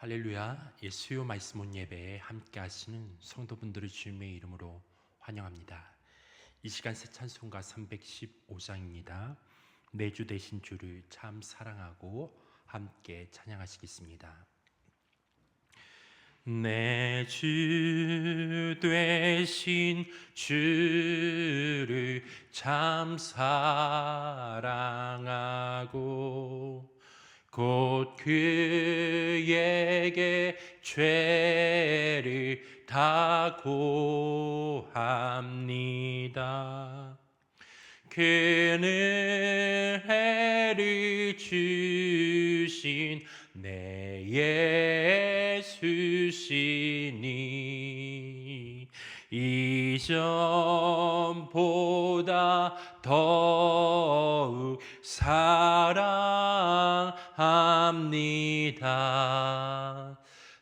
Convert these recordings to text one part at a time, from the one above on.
할렐루야. 수요 말씀 온 예배에 함께 하시는 성도분들을 주님의 이름으로 환영합니다. 이 시간 새 찬송가 315장입니다. 내 주 되신 주를 참 사랑하고 함께 찬양하시겠습니다. 내 주 되신 주를 참 사랑하고 곧 그에게 죄를 다 고합니다. 그는 해를 주신 내 예수시니 이전보다 더욱 사랑합니다.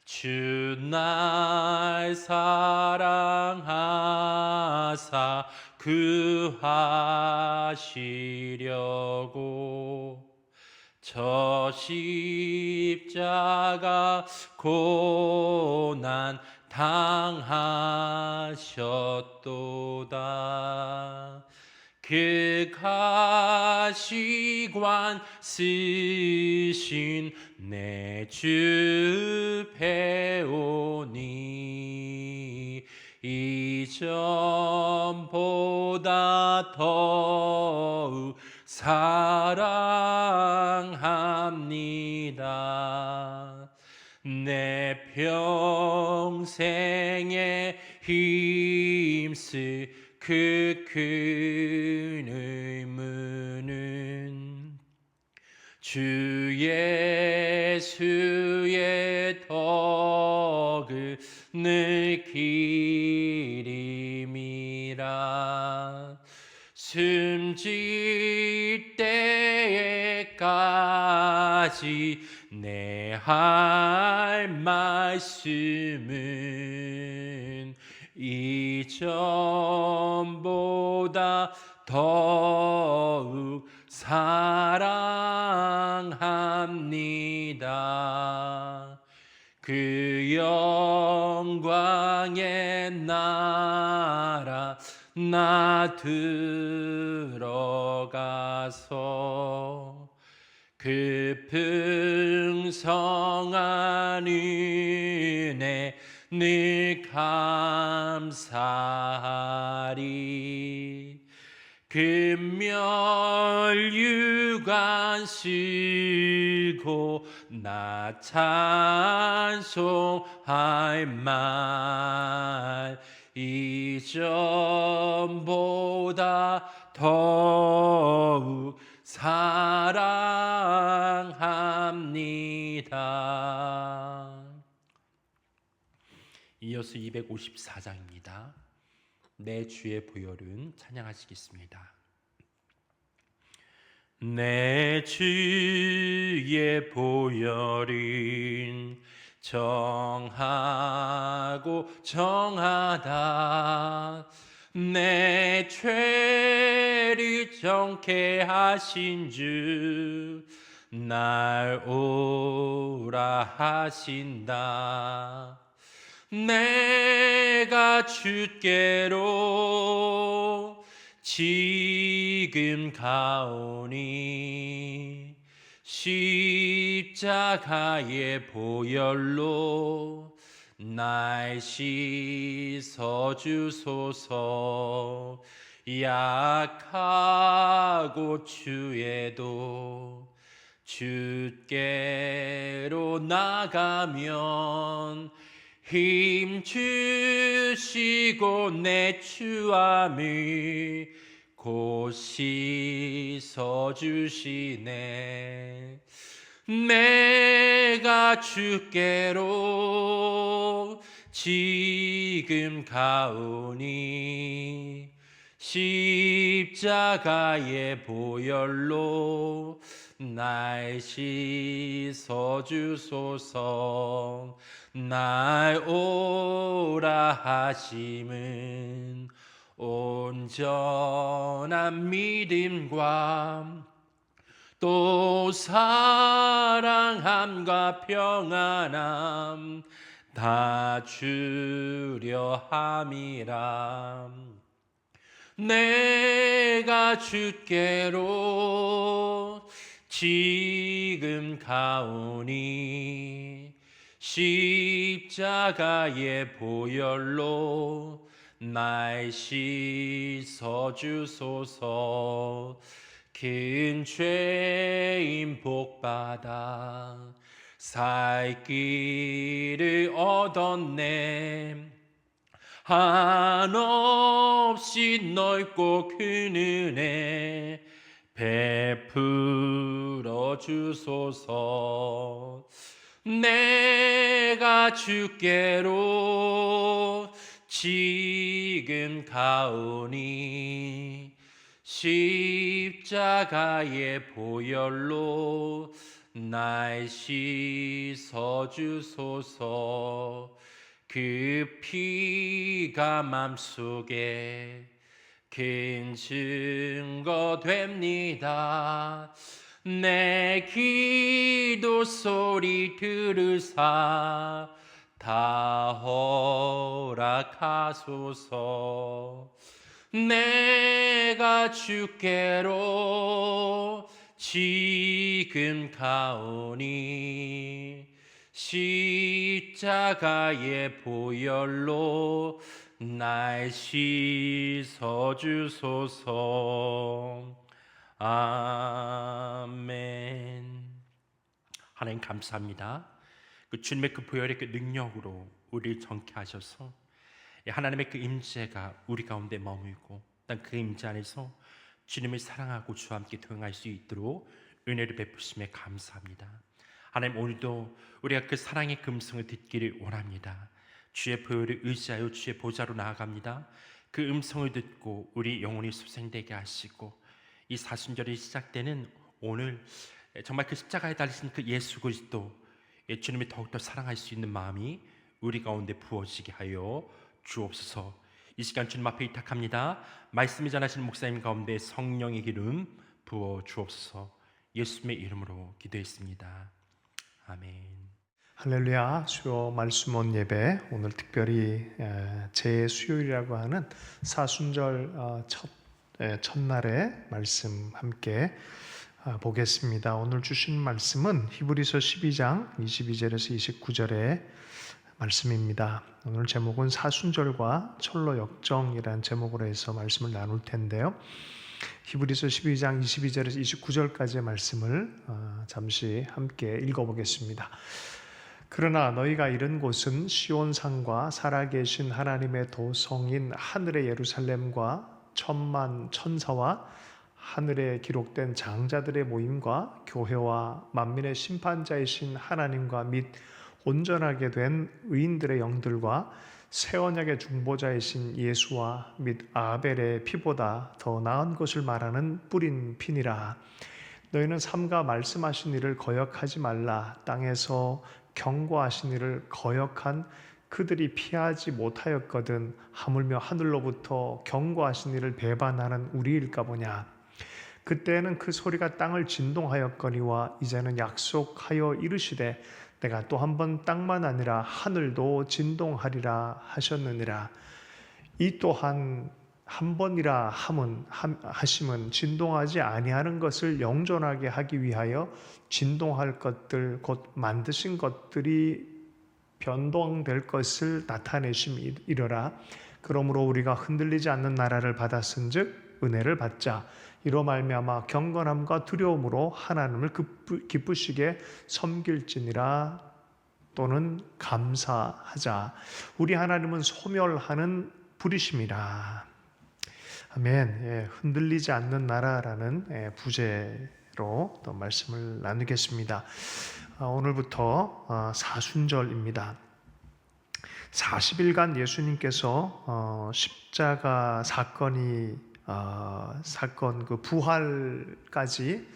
주 날 사랑하사 구하시려고 저 십자가 고난 당하셨도다. 그 가시관 쓰신 내 주 배우니 이전보다 더욱 사랑합니다. 내 평생에 힘쓸 그 큰 의무는 주 예수의 덕을 늘 기림이라. 숨질 때에까지 내 할 말씀은 이전보다 더욱 사랑합니다. 그 영광의 나라 나 들어가서 그 풍성한 은혜 늘 감사하리. 그 멸류관 쓰고 나 찬송할 말 이전보다 더욱 사랑합니다. 이어서 254장입니다. 내 주의 보혈은 찬양하시겠습니다. 내 주의 보혈은 정하고 정하다. 내 죄를 정케 하신 주 날 오라 하신다. 내가 주께로 지금 가오니 십자가의 보혈로 날 씻어주소서. 약하고 추해도 주께로 나가면 힘 주시고 내 추함을 곧 씻어주시네. 내가 주께로 지금 가오니 십자가의 보혈로 날 씻어주소서. 날 오라 하심은 온전한 믿음과 또 사랑함과 평안함 다 주려 함이라. 내가 주께로 지금 가오니 십자가의 보혈로 날 씻어 주소서. 큰 죄인 복받아 살 길을 얻었네. 한없이 넓고 큰 은혜 베풀어 주소서. 내가 주께로 지금 가오니 십자가의 보혈로 날 씻어 주소서. 그 피가 맘속에 큰 증거 됩니다. 내 기도 소리 들으사 다 허락하소서. 내가 주께로 지금 가오니 십자가의 보혈로 날 씻어 주소서. 아멘. 하나님 감사합니다. 그 주님의 그 보혈의 그 능력으로 우리를 정케 하셔서 하나님의 그 임재가 우리 가운데 머물고 그 임재 안에서 주님을 사랑하고 주와 함께 동행할 수 있도록 은혜를 베푸심에 감사합니다. 하나님, 오늘도 우리가 그 사랑의 음성을 듣기를 원합니다. 주의 보혈을 의지하여 주의 보좌로 나아갑니다. 그 음성을 듣고 우리 영혼이 소생되게 하시고 이 사순절이 시작되는 오늘 정말 그 십자가에 달리신 그 예수 그리스도 주님이 더욱더 사랑할 수 있는 마음이 우리 가운데 부어지게 하여 주옵소서. 이 시간 주님 앞에 의탁합니다. 말씀이 전하시는 목사님 가운데 성령의 기름 부어 주옵소서. 예수님의 이름으로 기도했습니다. 아멘. 할렐루야. 수요 말씀 온 예배, 오늘 특별히 제수요일이라고 하는 사순절 첫날의 말씀 함께 보겠습니다. 오늘 주신 말씀은 히브리서 12장 22절에서 29절의 말씀입니다. 오늘 제목은 사순절과 철로 역정이라는 제목으로 해서 말씀을 나눌 텐데요. 히브리서 12장 22절에서 29절까지의 말씀을 잠시 함께 읽어보겠습니다. 그러나 너희가 이른 곳은 시온산과 살아계신 하나님의 도성인 하늘의 예루살렘과 천만 천사와 하늘에 기록된 장자들의 모임과 교회와 만민의 심판자이신 하나님과 및 온전하게 된 의인들의 영들과 새 언약의 중보자이신 예수와 및 아벨의 피보다 더 나은 것을 말하는 뿌린 피니라. 너희는 삼가 말씀하신 일을 거역하지 말라. 땅에서 경고하신 일을 거역한 그들이 피하지 못하였거든 하물며 하늘로부터 경고하신 일을 배반하는 우리일까 보냐. 그때는 그 소리가 땅을 진동하였거니와 이제는 약속하여 이르시되 내가 또 한 번 땅만 아니라 하늘도 진동하리라 하셨느니라. 이 또한 한 번이라 하심은 진동하지 아니하는 것을 영존하게 하기 위하여 진동할 것들 곧 만드신 것들이 변동될 것을 나타내심이로라. 그러므로 우리가 흔들리지 않는 나라를 받았은즉 은혜를 받자. 이로 말미암아 경건함과 두려움으로 하나님을 기쁘시게 섬길지니라. 또는 감사하자. 우리 하나님은 소멸하는 불이심이라. 아멘. 흔들리지 않는 나라라는 부제로 또 말씀을 나누겠습니다. 오늘부터 사순절입니다. 40일간 예수님께서 십자가 사건 그 부활까지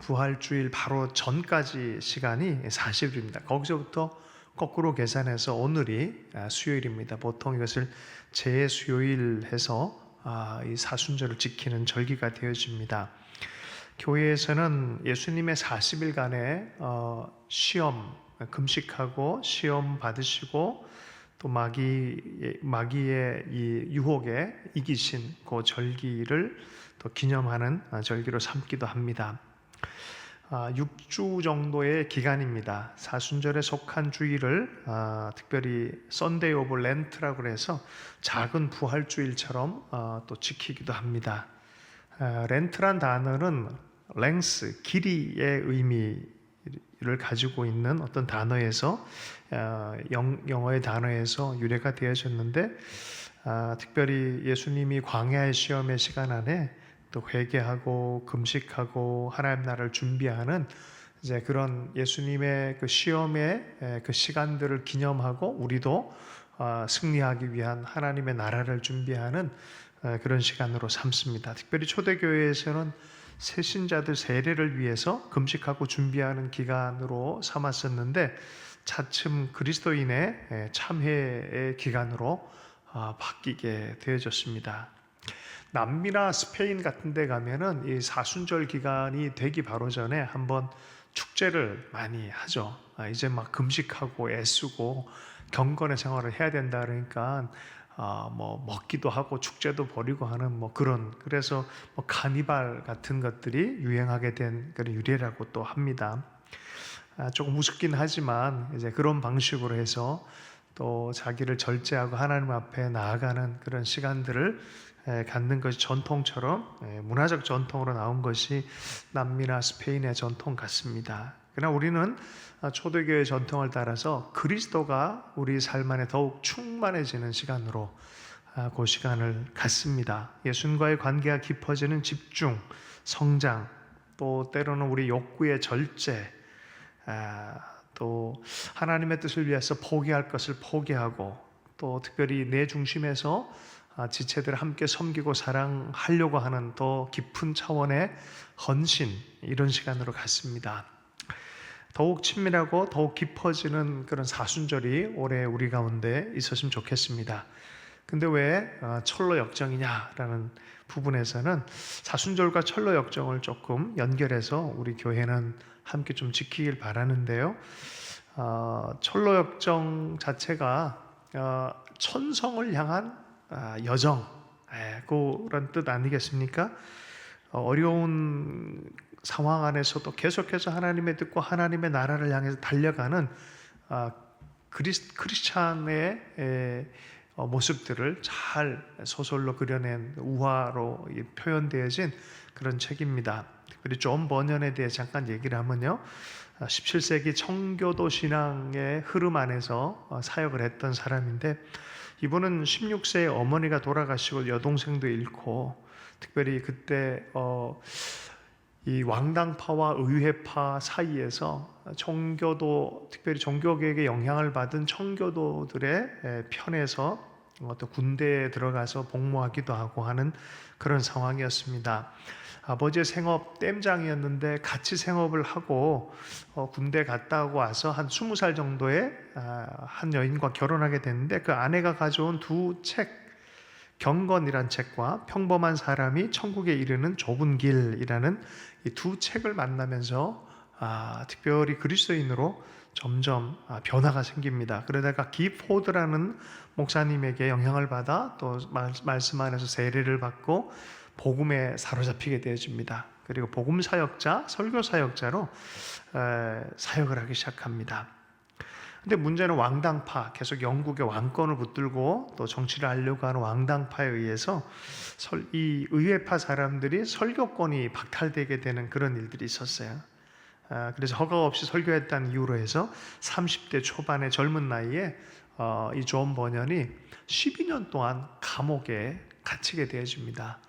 부활주일 바로 전까지 시간이 40일입니다. 거기서부터 거꾸로 계산해서 오늘이 수요일입니다. 보통 이것을 제수요일 해서 이 사순절을 지키는 절기가 되어집니다. 교회에서는 예수님의 40일간의 시험, 금식하고 시험 받으시고 또 마귀의 이 유혹에 이기신 그 절기를 또 기념하는 절기로 삼기도 합니다. 6주 정도의 기간입니다. 사순절에 속한 주일을 특별히 선데이 오브 렌트라고 해서 작은 부활주일처럼 또 지키기도 합니다. 렌트란 단어는 랭스, 길이의 의미를 가지고 있는 어떤 단어에서 영어의 단어에서 유래가 되어졌는데 특별히 예수님이 광야의 시험의 시간 안에 또 회개하고 금식하고 하나님 나라를 준비하는 이제 그런 예수님의 그 시험의 그 시간들을 기념하고 우리도 승리하기 위한 하나님의 나라를 준비하는 그런 시간으로 삼습니다. 특별히 초대교회에서는 새신자들 세례를 위해서 금식하고 준비하는 기간으로 삼았었는데 차츰 그리스도인의 참회의 기간으로 바뀌게 되어졌습니다. 남미나 스페인 같은 데 가면은 이 사순절 기간이 되기 바로 전에 한번 축제를 많이 하죠. 이제 막 금식하고 애쓰고 경건의 생활을 해야 된다 그러니까 뭐 먹기도 하고 축제도 벌이고 하는 뭐 그래서 뭐 카니발 같은 것들이 유행하게 된 그런 유래라고 또 합니다. 조금 우습긴 하지만 이제 그런 방식으로 해서 또 자기를 절제하고 하나님 앞에 나아가는 그런 시간들을 갖는 것이 전통처럼 문화적 전통으로 나온 것이 남미나 스페인의 전통 같습니다. 그러나 우리는 초대교회 전통을 따라서 그리스도가 우리 삶 안에 더욱 충만해지는 시간으로 그 시간을 갖습니다. 예수님과의 관계가 깊어지는 집중, 성장, 또 때로는 우리 욕구의 절제, 또 하나님의 뜻을 위해서 포기할 것을 포기하고 또 특별히 내 중심에서 지체들을 함께 섬기고 사랑하려고 하는 더 깊은 차원의 헌신, 이런 시간으로 갔습니다. 더욱 친밀하고 더욱 깊어지는 그런 사순절이 올해 우리 가운데 있었으면 좋겠습니다. 근데 왜 철로 역정이냐라는 부분에서는 사순절과 철로 역정을 조금 연결해서 우리 교회는 함께 좀 지키길 바라는데요. 철로 역정 자체가 천성을 향한 여정, 그런 뜻 아니겠습니까? 어려운 상황 안에서도 계속해서 하나님의 뜻과 하나님의 나라를 향해서 달려가는 크리스찬의 모습들을 잘 소설로 그려낸 우화로 표현되어진 그런 책입니다. 특별히 존 버년에 대해 잠깐 얘기를 하면요, 17세기 청교도 신앙의 흐름 안에서 사역을 했던 사람인데, 이분은 16세에 어머니가 돌아가시고 여동생도 잃고, 특별히 그때 이 왕당파와 의회파 사이에서 청교도, 특별히 종교개혁에 영향을 받은 청교도들의 편에서 또 군대에 들어가서 복무하기도 하고 하는 그런 상황이었습니다. 아버지의 생업 댐장이었는데 같이 생업을 하고 군대 갔다 오고 와서 한 20살 정도에 한 여인과 결혼하게 됐는데, 그 아내가 가져온 두 책, 경건이란 책과 평범한 사람이 천국에 이르는 좁은 길이라는 이 두 책을 만나면서 특별히 그리스도인으로 점점 변화가 생깁니다. 그러다가 기포드라는 목사님에게 영향을 받아 또 말씀 안에서 세례를 받고 복음에 사로잡히게 되어집니다. 그리고 복음 사역자, 설교 사역자로 사역을 하기 시작합니다. 근데 문제는 왕당파, 계속 영국의 왕권을 붙들고 또 정치를 하려고 하는 왕당파에 의해서 이 의회파 사람들이 설교권이 박탈되게 되는 그런 일들이 있었어요. 그래서 허가 없이 설교했다는 이유로 해서 30대 초반의 젊은 나이에 이 존 버년이 12년 동안 감옥에 갇히게 되어집니다.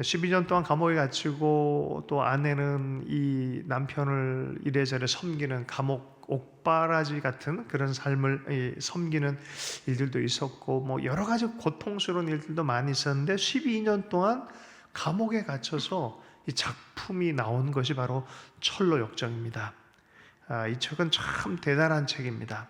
12년 동안 감옥에 갇히고 또 아내는 이 남편을 이래저래 섬기는 감옥 옥바라지 같은 그런 삶을 섬기는 일들도 있었고, 뭐 여러 가지 고통스러운 일들도 많이 있었는데 12년 동안 감옥에 갇혀서 이 작품이 나온 것이 바로 철로 역정입니다. 이 책은 참 대단한 책입니다.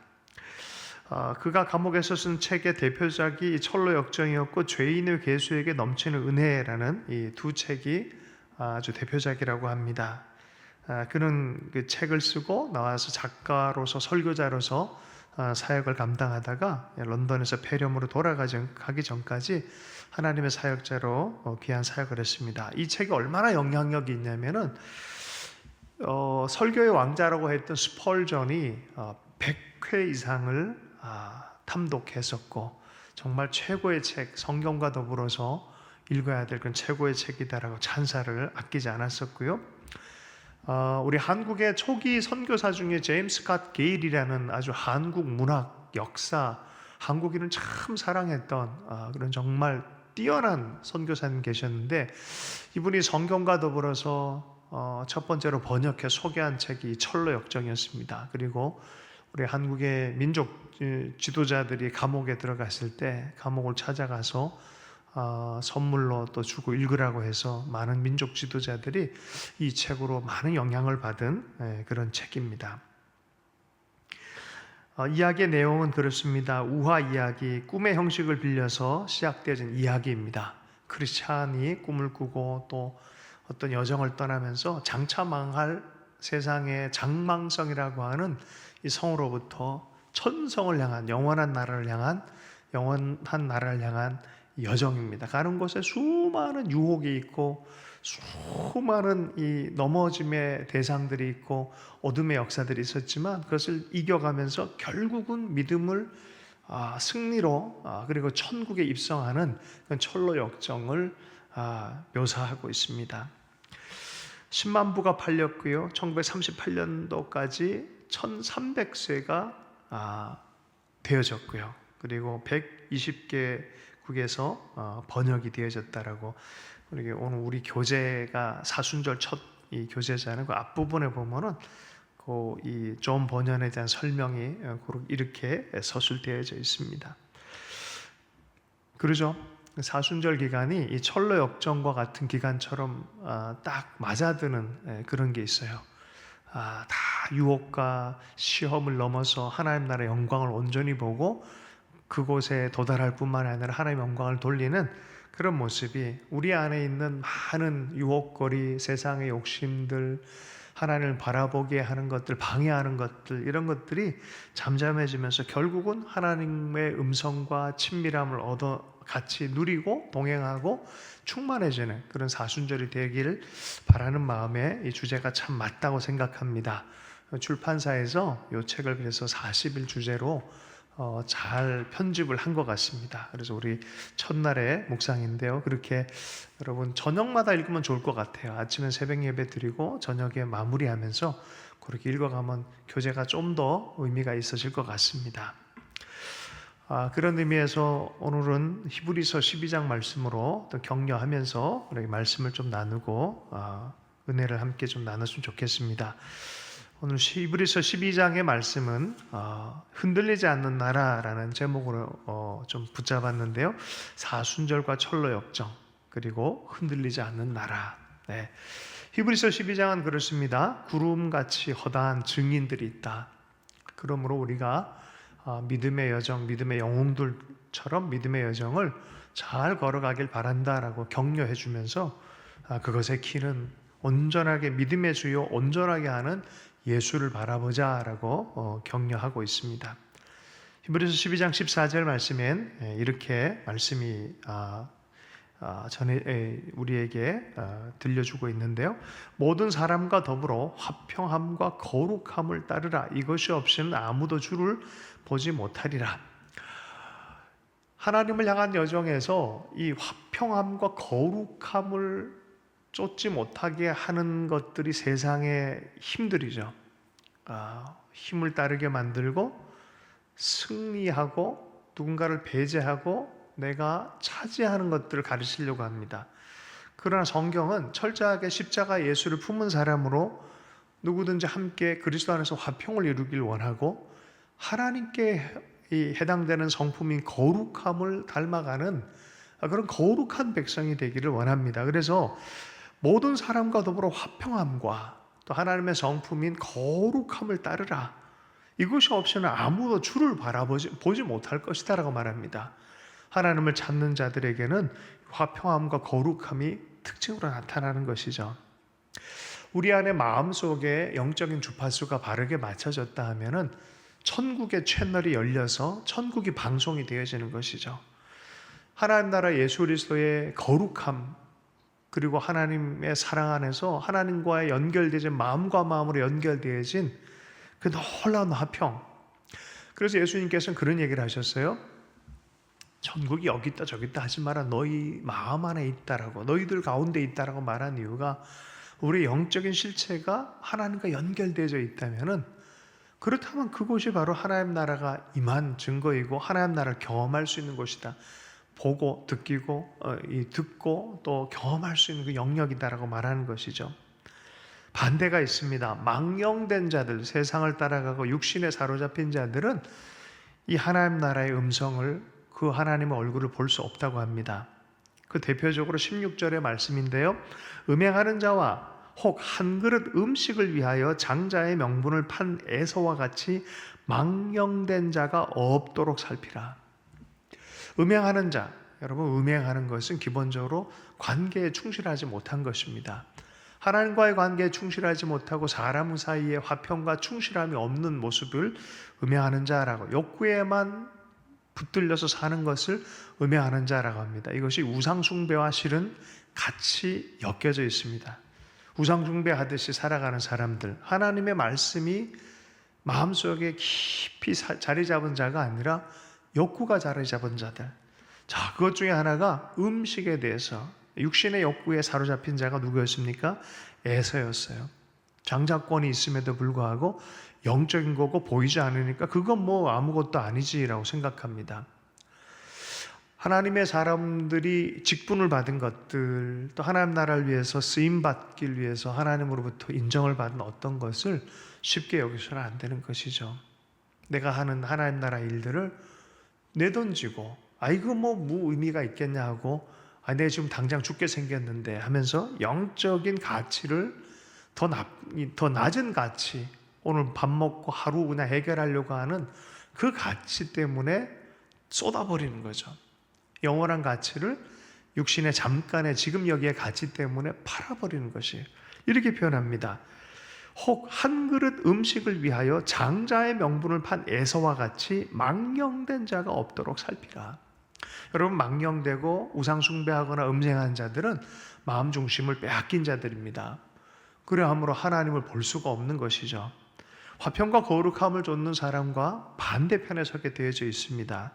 그가 감옥에서 쓴 책의 대표작이 철로 역정이었고, 죄인의 괴수에게 넘치는 은혜라는 이 두 책이 아주 대표작이라고 합니다. 그는 그 책을 쓰고 나와서 작가로서 설교자로서 사역을 감당하다가 런던에서 폐렴으로 돌아가기 전까지 하나님의 사역자로 귀한 사역을 했습니다. 이 책이 얼마나 영향력이 있냐면은 설교의 왕자라고 했던 스펄전이 100회 이상을 탐독했었고 정말 최고의 책, 성경과 더불어서 읽어야 될 그런 최고의 책이다라고 찬사를 아끼지 않았었고요. 우리 한국의 초기 선교사 중에 제임스 갓 게일이라는 아주 한국 문학, 역사, 한국인을 참 사랑했던 그런 정말 뛰어난 선교사님 계셨는데 이분이 성경과 더불어서 첫 번째로 번역해 소개한 책이 철로 역정이었습니다. 그리고 우리 한국의 민족 지도자들이 감옥에 들어갔을 때 감옥을 찾아가서 선물로 또 주고 읽으라고 해서 많은 민족 지도자들이 이 책으로 많은 영향을 받은 그런 책입니다. 이야기의 내용은 그렇습니다. 우화 이야기, 꿈의 형식을 빌려서 시작되어진 이야기입니다. 크리스찬이 꿈을 꾸고 또 어떤 여정을 떠나면서 장차 망할 세상의 장망성이라고 하는 이 성으로부터 천성을 향한 영원한 나라를 향한 여정입니다. 가는 곳에 수많은 유혹이 있고 수많은 이 넘어짐의 대상들이 있고 어둠의 역사들이 있었지만 그것을 이겨가면서 결국은 믿음을 승리로 그리고 천국에 입성하는 철로 역정을 묘사하고 있습니다. 10만 부가 팔렸고요. 1938년도까지 1300쇄가 되어졌고요. 그리고 120개국에서 번역이 되어졌다라고. 그리고 오늘 우리 교재가 사순절 첫 이 교재잖아요. 그 앞부분에 보면은 그 이 존 번연에 대한 설명이 이렇게 서술되어져 있습니다. 그러죠? 사순절 기간이 이 철로 역정과 같은 기간처럼 딱 맞아드는 그런 게 있어요. 다 유혹과 시험을 넘어서 하나님 나라의 영광을 온전히 보고 그곳에 도달할 뿐만 아니라 하나님의 영광을 돌리는 그런 모습이 우리 안에 있는 많은 유혹거리, 세상의 욕심들, 하나님을 바라보게 하는 것들, 방해하는 것들, 이런 것들이 잠잠해지면서 결국은 하나님의 음성과 친밀함을 얻어 같이 누리고 동행하고 충만해지는 그런 사순절이 되기를 바라는 마음에 이 주제가 참 맞다고 생각합니다. 출판사에서 이 책을 그래서 40일 주제로 잘 편집을 한 것 같습니다. 그래서 우리 첫날의 묵상인데요. 그렇게 여러분 저녁마다 읽으면 좋을 것 같아요. 아침에 새벽 예배 드리고 저녁에 마무리하면서 그렇게 읽어가면 교재가 좀 더 의미가 있으실 것 같습니다. 그런 의미에서 오늘은 히브리서 12장 말씀으로 또 격려하면서 우리 말씀을 좀 나누고 은혜를 함께 좀 나눴으면 좋겠습니다. 오늘 히브리서 12장의 말씀은 흔들리지 않는 나라라는 제목으로 좀 붙잡았는데요. 사순절과 철로 역정 그리고 흔들리지 않는 나라. 네. 히브리서 12장은 그렇습니다. 구름같이 허다한 증인들이 있다. 그러므로 우리가 믿음의 여정, 믿음의 영웅들처럼 믿음의 여정을 잘 걸어가길 바란다라고 격려해 주면서 그것의 키는 온전하게 믿음의 주요 온전하게 하는 예수를 바라보자라고 격려하고 있습니다. 히브리서 12장 14절 말씀엔 이렇게 말씀이 우리에게 들려주고 있는데요. 모든 사람과 더불어 화평함과 거룩함을 따르라. 이것이 없이는 아무도 주를 보지 못하리라. 하나님을 향한 여정에서 이 화평함과 거룩함을 쫓지 못하게 하는 것들이 세상의 힘들이죠. 힘을 따르게 만들고 승리하고 누군가를 배제하고 내가 차지하는 것들을 가르치려고 합니다. 그러나 성경은 철저하게 십자가 예수를 품은 사람으로 누구든지 함께 그리스도 안에서 화평을 이루길 원하고 하나님께 해당되는 성품인 거룩함을 닮아가는 그런 거룩한 백성이 되기를 원합니다. 그래서 모든 사람과 더불어 화평함과 또 하나님의 성품인 거룩함을 따르라. 이것이 없이는 아무도 주를 보지 못할 것이다 라고 말합니다. 하나님을 찾는 자들에게는 화평함과 거룩함이 특징으로 나타나는 것이죠. 우리 안에 마음속에 영적인 주파수가 바르게 맞춰졌다 하면은 천국의 채널이 열려서 천국이 방송이 되어지는 것이죠. 하나님 나라 예수 그리스도의 거룩함, 그리고 하나님의 사랑 안에서 하나님과의 연결되어진, 마음과 마음으로 연결되어진 그 놀라운 화평. 그래서 예수님께서는 그런 얘기를 하셨어요. 천국이 여기 있다 저기 있다 하지 마라. 너희 마음 안에 있다라고, 너희들 가운데 있다라고 말한 이유가, 우리 영적인 실체가 하나님과 연결되어져 있다면은, 그렇다면 그곳이 바로 하나님 나라가 임한 증거이고 하나님 나라를 경험할 수 있는 곳이다. 보고 듣고 또 경험할 수 있는 그 영역이다라고 말하는 것이죠. 반대가 있습니다. 망령된 자들, 세상을 따라가고 육신에 사로잡힌 자들은 이 하나님 나라의 음성을, 그 하나님의 얼굴을 볼 수 없다고 합니다. 그 대표적으로 16절의 말씀인데요. 음행하는 자와 혹 한 그릇 음식을 위하여 장자의 명분을 판 에서와 같이 망령된 자가 없도록 살피라. 음행하는 자, 여러분, 음행하는 것은 기본적으로 관계에 충실하지 못한 것입니다. 하나님과의 관계에 충실하지 못하고 사람 사이의 화평과 충실함이 없는 모습을 음행하는 자라고, 욕구에만 붙들려서 사는 것을 음행하는 자라고 합니다. 이것이 우상숭배와 실은 같이 엮여져 있습니다. 우상숭배하듯이 살아가는 사람들, 하나님의 말씀이 마음속에 깊이 자리 잡은 자가 아니라 욕구가 자리 잡은 자들. 자, 그것 중에 하나가 음식에 대해서, 육신의 욕구에 사로잡힌 자가 누구였습니까? 에서였어요. 장자권이 있음에도 불구하고 영적인 거고 보이지 않으니까 그건 뭐 아무것도 아니지라고 생각합니다. 하나님의 사람들이 직분을 받은 것들, 또 하나님 나라를 위해서 쓰임받기 위해서 하나님으로부터 인정을 받은 어떤 것을 쉽게 여기서는 안 되는 것이죠. 내가 하는 하나님 나라 일들을 내던지고, 이거 뭐 의미가 있겠냐 하고, 내가 지금 당장 죽게 생겼는데 하면서 영적인 가치를 더 낮은 가치, 오늘 밥 먹고 하루 그냥 해결하려고 하는 그 가치 때문에 쏟아버리는 거죠. 영원한 가치를 육신의 잠깐의 지금 여기의 가치 때문에 팔아버리는 것이, 이렇게 표현합니다. 혹 한 그릇 음식을 위하여 장자의 명분을 판 에서와 같이 망령된 자가 없도록 살피라. 여러분, 망령되고 우상숭배하거나 음행한 자들은 마음 중심을 빼앗긴 자들입니다. 그러함으로 하나님을 볼 수가 없는 것이죠. 화평과 거룩함을 좇는 사람과 반대편에 서게 되어져 있습니다.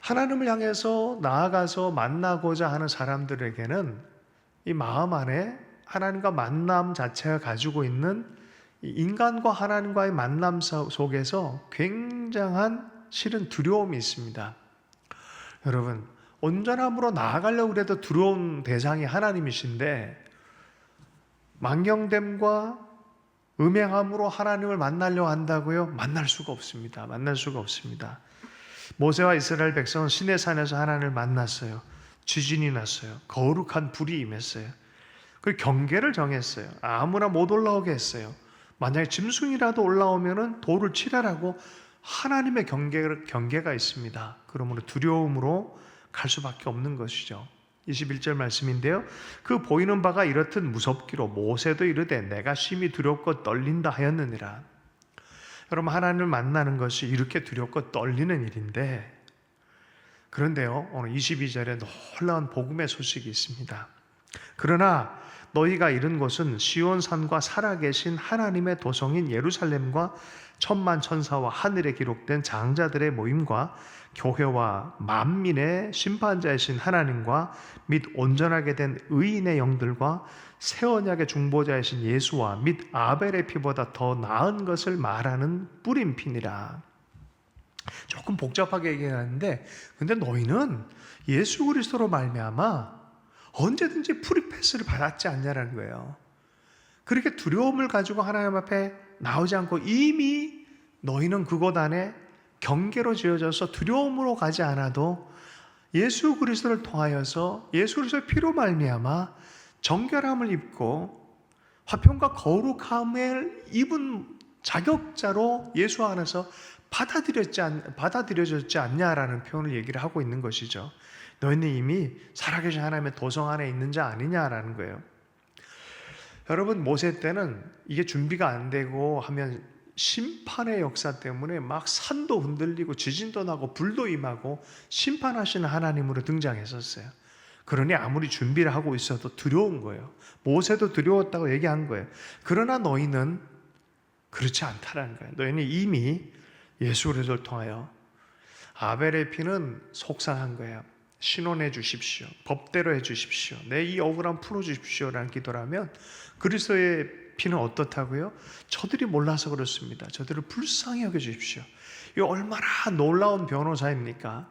하나님을 향해서 나아가서 만나고자 하는 사람들에게는 이 마음 안에 하나님과 만남 자체가 가지고 있는 인간과 하나님과의 만남 속에서 굉장한 실은 두려움이 있습니다. 여러분, 온전함으로 나아가려고 해도 두려운 대상이 하나님이신데, 망령됨과 음행함으로 하나님을 만나려고 한다고요? 만날 수가 없습니다. 만날 수가 없습니다. 모세와 이스라엘 백성은 시내산에서 하나님을 만났어요. 지진이 났어요. 거룩한 불이 임했어요. 그 경계를 정했어요. 아무나 못 올라오게 했어요. 만약에 짐승이라도 올라오면 돌을 치라라고 하나님의 경계가 있습니다. 그러므로 두려움으로 갈 수밖에 없는 것이죠. 21절 말씀인데요. 그 보이는 바가 이렇듯 무섭기로 모세도 이르되 내가 심히 두렵고 떨린다 하였느니라. 여러분, 하나님을 만나는 것이 이렇게 두렵고 떨리는 일인데, 그런데요, 오늘 22절에 놀라운 복음의 소식이 있습니다. 그러나 너희가 이른 곳은 시온산과 살아계신 하나님의 도성인 예루살렘과 천만 천사와 하늘에 기록된 장자들의 모임과 교회와 만민의 심판자이신 하나님과 및 온전하게 된 의인의 영들과 새 언약의 중보자이신 예수와 및 아벨의 피보다 더 나은 것을 말하는 뿌림피니라. 조금 복잡하게 얘기하는데, 근데 너희는 예수 그리스도로 말미암아 언제든지 프리패스를 받았지 않냐라는 거예요. 그렇게 두려움을 가지고 하나님 앞에 나오지 않고 이미 너희는 그곳 안에 경계로 지어져서 두려움으로 가지 않아도 예수 그리스도를 통하여서 예수 그리스도의 피로 말미암아 정결함을 입고 화평과 거룩함을 입은 자격자로 예수 안에서 받아들여졌지 않냐라는 표현을 얘기를 하고 있는 것이죠. 너희는 이미 살아계신 하나님의 도성 안에 있는 자 아니냐라는 거예요. 여러분, 모세 때는 이게 준비가 안 되고 하면 심판의 역사 때문에 막 산도 흔들리고 지진도 나고 불도 임하고 심판하시는 하나님으로 등장했었어요. 그러니 아무리 준비를 하고 있어도 두려운 거예요. 모세도 두려웠다고 얘기한 거예요. 그러나 너희는 그렇지 않다라는 거예요. 너희는 이미 예수 그리스도를 통하여 아벨의 피는 속상한 거예요. 신원해 주십시오. 법대로 해 주십시오. 내 이 억울함 풀어 주십시오라는 기도라면 그리스도의 피는 어떻다고요? 저들이 몰라서 그렇습니다. 저들을 불쌍히 여겨 주십시오. 이거 얼마나 놀라운 변호사입니까?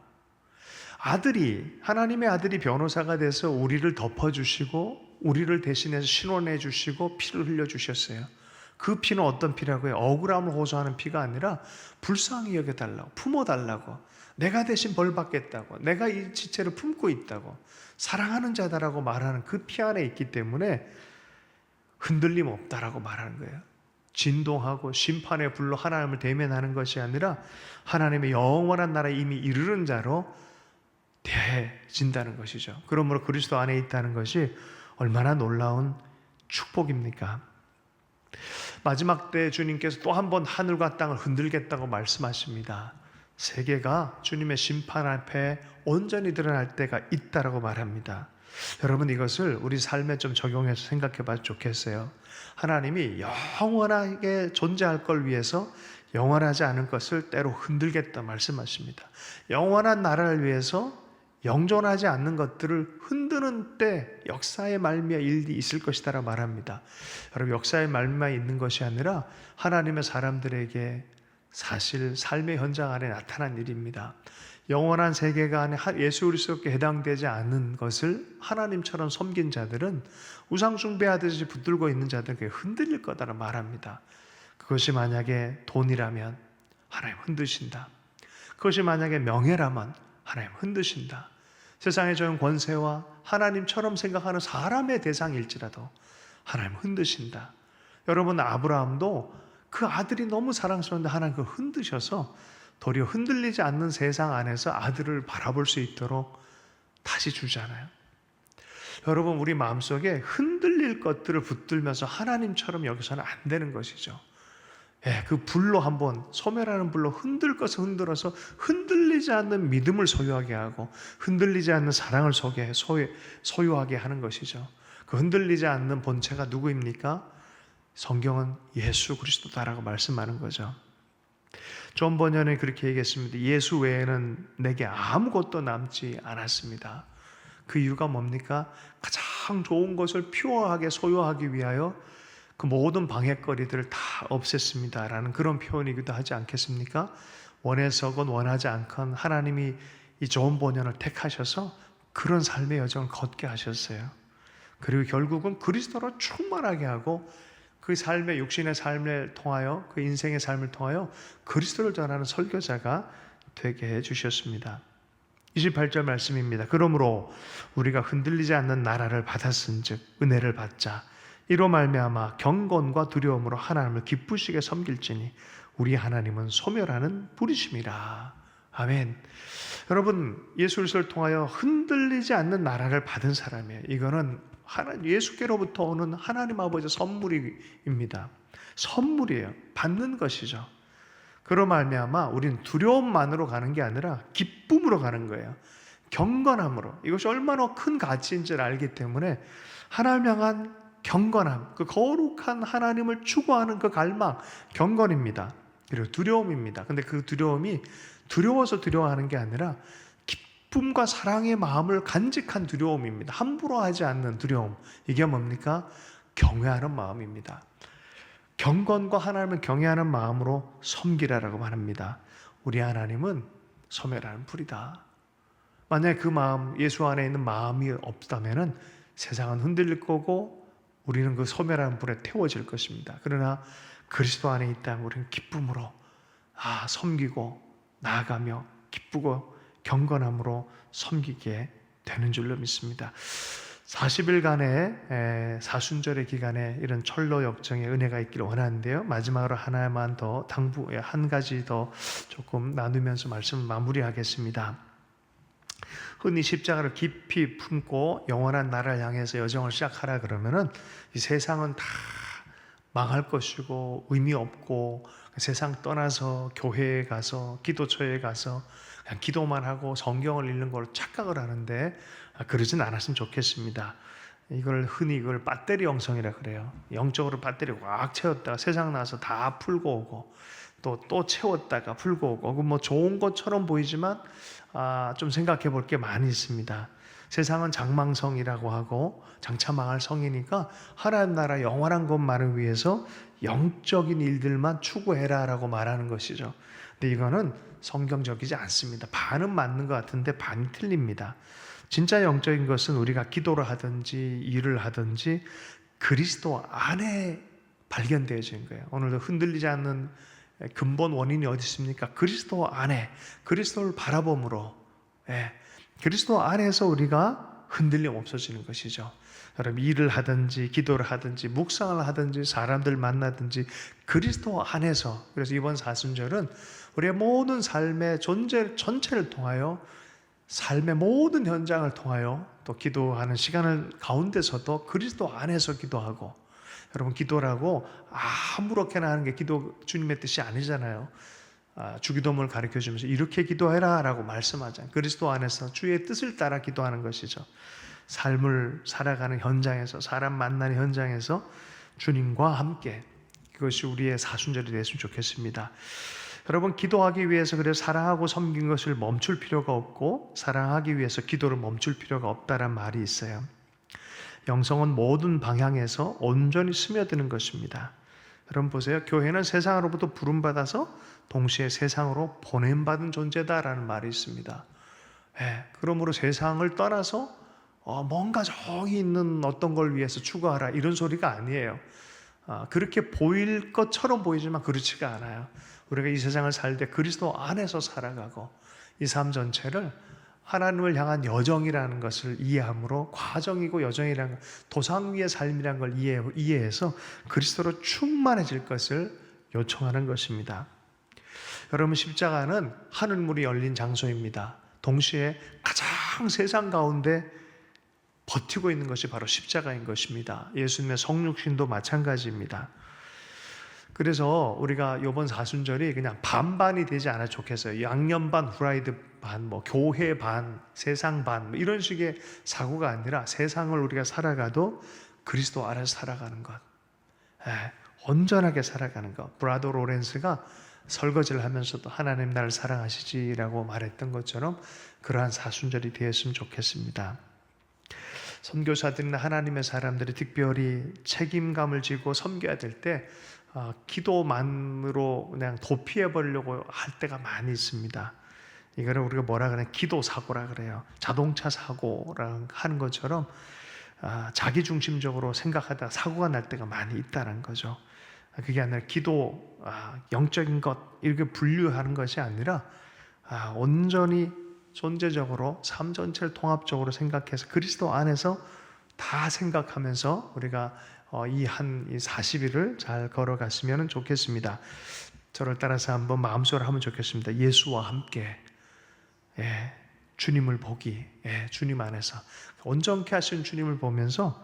하나님의 아들이 변호사가 돼서 우리를 덮어주시고 우리를 대신해서 신원해 주시고 피를 흘려 주셨어요. 그 피는 어떤 피라고요? 억울함을 호소하는 피가 아니라 불쌍히 여겨달라고, 품어달라고, 내가 대신 벌 받겠다고, 내가 이 지체를 품고 있다고, 사랑하는 자다라고 말하는 그 피 안에 있기 때문에 흔들림 없다라고 말하는 거예요. 진동하고 심판의 불로 하나님을 대면하는 것이 아니라 하나님의 영원한 나라에 이미 이르는 자로 대해진다는 것이죠. 그러므로 그리스도 안에 있다는 것이 얼마나 놀라운 축복입니까? 마지막 때 주님께서 또 한 번 하늘과 땅을 흔들겠다고 말씀하십니다. 세계가 주님의 심판 앞에 온전히 드러날 때가 있다라고 말합니다. 여러분, 이것을 우리 삶에 좀 적용해서 생각해 봐도 좋겠어요. 하나님이 영원하게 존재할 걸 위해서 영원하지 않은 것을 때로 흔들겠다 말씀하십니다. 영원한 나라를 위해서 영존하지 않는 것들을 흔드는 때 역사의 말미암아 일이 있을 것이다라고 말합니다. 여러분, 역사의 말미암아 있는 것이 아니라 하나님의 사람들에게 사실 삶의 현장 안에 나타난 일입니다. 영원한 세계가 안에 예수 그리스도께 해당되지 않는 것을 하나님처럼 섬긴 자들은 우상 숭배하듯이 붙들고 있는 자들에게 흔들릴 거다라고 말합니다. 그것이 만약에 돈이라면 하나님 흔드신다. 그것이 만약에 명예라면 하나님 흔드신다. 세상에 좋은 권세와 하나님처럼 생각하는 사람의 대상일지라도 하나님 흔드신다. 여러분, 아브라함도 그 아들이 너무 사랑스러운데 하나님 그걸 흔드셔서 도리어 흔들리지 않는 세상 안에서 아들을 바라볼 수 있도록 다시 주잖아요. 여러분, 우리 마음속에 흔들릴 것들을 붙들면서 하나님처럼 여기서는 안 되는 것이죠. 그 불로 한번, 소멸하는 불로 흔들 것을 흔들어서 흔들리지 않는 믿음을 소유하게 하고 흔들리지 않는 사랑을 소유하게 하는 것이죠. 그 흔들리지 않는 본체가 누구입니까? 성경은 예수 그리스도다라고 말씀하는 거죠. 존 번연은 그렇게 얘기했습니다. 예수 외에는 내게 아무것도 남지 않았습니다. 그 이유가 뭡니까? 가장 좋은 것을 퓨어하게 소유하기 위하여 그 모든 방해거리들을 다 없앴습니다 라는 그런 표현이기도 하지 않겠습니까? 원해서건 원하지 않건 하나님이 이 존 번연을 택하셔서 그런 삶의 여정을 걷게 하셨어요. 그리고 결국은 그리스도로 충만하게 하고 그 삶의 육신의 삶을 통하여, 그 인생의 삶을 통하여 그리스도를 전하는 설교자가 되게 해주셨습니다. 28절 말씀입니다. 그러므로 우리가 흔들리지 않는 나라를 받았은즉 은혜를 받자. 이로 말미암아 경건과 두려움으로 하나님을 기쁘시게 섬길지니 우리 하나님은 소멸하는 불이심이라. 아멘. 여러분, 예수 그리스도를 통하여 흔들리지 않는 나라를 받은 사람이에요. 이거는 예수께로부터 오는 하나님 아버지의 선물입니다. 선물이에요. 받는 것이죠. 그로 말미암아 우리는 두려움만으로 가는 게 아니라 기쁨으로 가는 거예요. 경건함으로. 이것이 얼마나 큰 가치인지를 알기 때문에 하나님 향한 경건함, 그 거룩한 하나님을 추구하는 그 갈망, 경건입니다. 그리고 두려움입니다. 근데 그 두려움이 두려워서 두려워하는 게 아니라 기쁨과 사랑의 마음을 간직한 두려움입니다. 함부로 하지 않는 두려움. 이게 뭡니까? 경외하는 마음입니다. 경건과 하나님을 경외하는 마음으로 섬기라라고 말합니다. 우리 하나님은 소멸하는 불이다. 만약에 그 마음, 예수 안에 있는 마음이 없다면 세상은 흔들릴 거고 우리는 그 소멸하는 불에 태워질 것입니다. 그러나 그리스도 안에 있다면 우리는 기쁨으로 섬기고 나아가며 기쁘고 경건함으로 섬기게 되는 줄로 믿습니다. 40일간의 사순절의 기간에 이런 철로 역정의 은혜가 있기를 원하는데요. 마지막으로 하나만 더 한 가지 더 조금 나누면서 말씀을 마무리하겠습니다. 흔히 십자가를 깊이 품고 영원한 나라를 향해서 여정을 시작하라 그러면은 이 세상은 다 망할 것이고 의미 없고 세상 떠나서 교회에 가서 기도처에 가서 그냥 기도만 하고 성경을 읽는 걸 착각을 하는데 그러진 않았으면 좋겠습니다. 이걸 배터리 영성이라 그래요. 영적으로 배터리 꽉 채웠다가 세상 나와서 다 풀고 오고 또 채웠다가 풀고 오고 뭐 좋은 것처럼 보이지만 좀 생각해 볼 게 많이 있습니다. 세상은 장망성이라고 하고 장차 망할 성이니까 하나님 나라 영원한 것만을 위해서 영적인 일들만 추구해라라고 말하는 것이죠. 근데 이거는 성경적이지 않습니다. 반은 맞는 것 같은데 반이 틀립니다. 진짜 영적인 것은 우리가 기도를 하든지 일을 하든지 그리스도 안에 발견되어지는 거예요. 오늘도 흔들리지 않는 근본 원인이 어디 있습니까? 그리스도 안에, 그리스도를 바라봄으로, 그리스도 안에서 우리가 흔들림 없어지는 것이죠. 여러분 일을 하든지 기도를 하든지 묵상을 하든지 사람들 만나든지 그리스도 안에서, 그래서 이번 사순절은 우리의 모든 삶의 존재 전체를 통하여 삶의 모든 현장을 통하여 또 기도하는 시간을 가운데서도 그리스도 안에서 기도하고, 여러분 기도라고 아무렇게나 하는 게 기도 주님의 뜻이 아니잖아요. 주기도문을 가르쳐 주면서 이렇게 기도해라 라고 말씀하잖아요. 그리스도 안에서 주의 뜻을 따라 기도하는 것이죠. 삶을 살아가는 현장에서, 사람 만나는 현장에서 주님과 함께, 그것이 우리의 사순절이 됐으면 좋겠습니다. 여러분 기도하기 위해서 그래서 사랑하고 섬긴 것을 멈출 필요가 없고 사랑하기 위해서 기도를 멈출 필요가 없다란 말이 있어요. 영성은 모든 방향에서 온전히 스며드는 것입니다. 여러분 보세요. 교회는 세상으로부터 부름받아서 동시에 세상으로 보냄받은 존재다라는 말이 있습니다. 그러므로 세상을 떠나서 뭔가 저기 있는 어떤 걸 위해서 추구하라 이런 소리가 아니에요. 그렇게 보일 것처럼 보이지만 그렇지가 않아요. 우리가 이 세상을 살 때 그리스도 안에서 살아가고 이 삶 전체를 하나님을 향한 여정이라는 것을 이해함으로, 과정이고 여정이라는 도상 위의 삶이라는 걸 이해해서 그리스도로 충만해질 것을 요청하는 것입니다. 여러분 십자가는 하늘문이 열린 장소입니다. 동시에 가장 세상 가운데 버티고 있는 것이 바로 십자가인 것입니다. 예수님의 성육신도 마찬가지입니다. 그래서 우리가 이번 사순절이 그냥 반반이 되지 않아 좋겠어요. 양념 반, 후라이드 반, 뭐 교회 반, 세상 반, 뭐 이런 식의 사고가 아니라 세상을 우리가 살아가도 그리스도 안에서 살아가는 것, 온전하게 살아가는 것. 브라더 로렌스가 설거지를 하면서도 하나님 나를 사랑하시지라고 말했던 것처럼 그러한 사순절이 되었으면 좋겠습니다. 선교사들이나 하나님의 사람들이 특별히 책임감을 지고 섬겨야 될 때 기도만으로 그냥 도피해버리려고 할 때가 많이 있습니다. 이거를 우리가 뭐라 그래? 기도 사고라 그래요. 자동차 사고랑 하는 것처럼 자기 중심적으로 생각하다가 사고가 날 때가 많이 있다는 거죠. 그게 아니라 기도, 영적인 것 이렇게 분류하는 것이 아니라 온전히 존재적으로 삶 전체를 통합적으로 생각해서 그리스도 안에서 다 생각하면서 우리가 이 40일을 잘 걸어갔으면 좋겠습니다. 저를 따라서 한번 마음속으로 하면 좋겠습니다. 예수와 함께, 주님을 보기, 주님 안에서 온전케 하신 주님을 보면서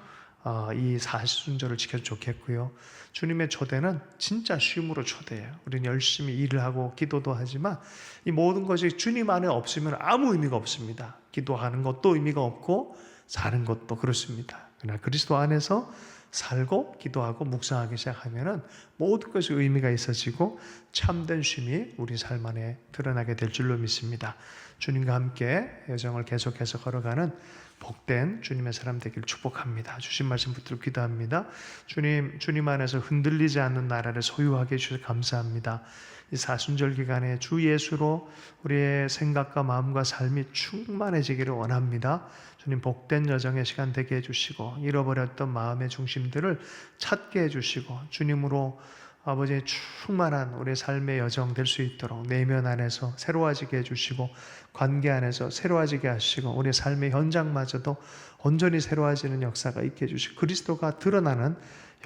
이 사순절을 지켜도 좋겠고요. 주님의 초대는 진짜 쉼으로 초대해요. 우리는 열심히 일을 하고 기도도 하지만 이 모든 것이 주님 안에 없으면 아무 의미가 없습니다. 기도하는 것도 의미가 없고 사는 것도 그렇습니다. 그러나 그리스도 안에서 살고 기도하고 묵상하기 시작하면은 모든 것이 의미가 있어지고 참된 쉼이 우리 삶 안에 드러나게 될 줄로 믿습니다. 주님과 함께 여정을 계속해서 걸어가는 복된 주님의 사람 되기를 축복합니다. 주신 말씀 붙들고 기도합니다. 주님 안에서 흔들리지 않는 나라를 소유하게 해주셔서 감사합니다. 이 사순절 기간에 주 예수로 우리의 생각과 마음과 삶이 충만해지기를 원합니다. 주님 복된 여정의 시간 되게 해주시고 잃어버렸던 마음의 중심들을 찾게 해주시고 주님으로 아버지의 충만한 우리의 삶의 여정 될 수 있도록 내면 안에서 새로워지게 해주시고 관계 안에서 새로워지게 하시고 우리의 삶의 현장마저도 온전히 새로워지는 역사가 있게 해주시고 그리스도가 드러나는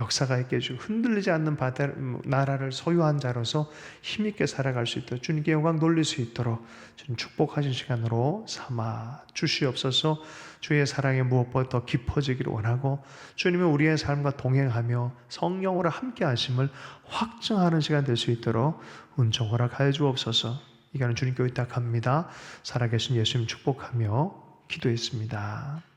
역사가 있게 해주고 흔들리지 않는 나라를 소유한 자로서 힘있게 살아갈 수 있도록 주님께 영광 돌릴 수 있도록 주님 축복하신 시간으로 삼아 주시옵소서. 주의 사랑이 무엇보다 더 깊어지기를 원하고 주님은 우리의 삶과 동행하며 성령으로 함께 하심을 확증하는 시간 될 수 있도록 은총 허락하여 주옵소서. 이거는 주님께 의탁합니다. 살아계신 예수님 축복하며 기도했습니다.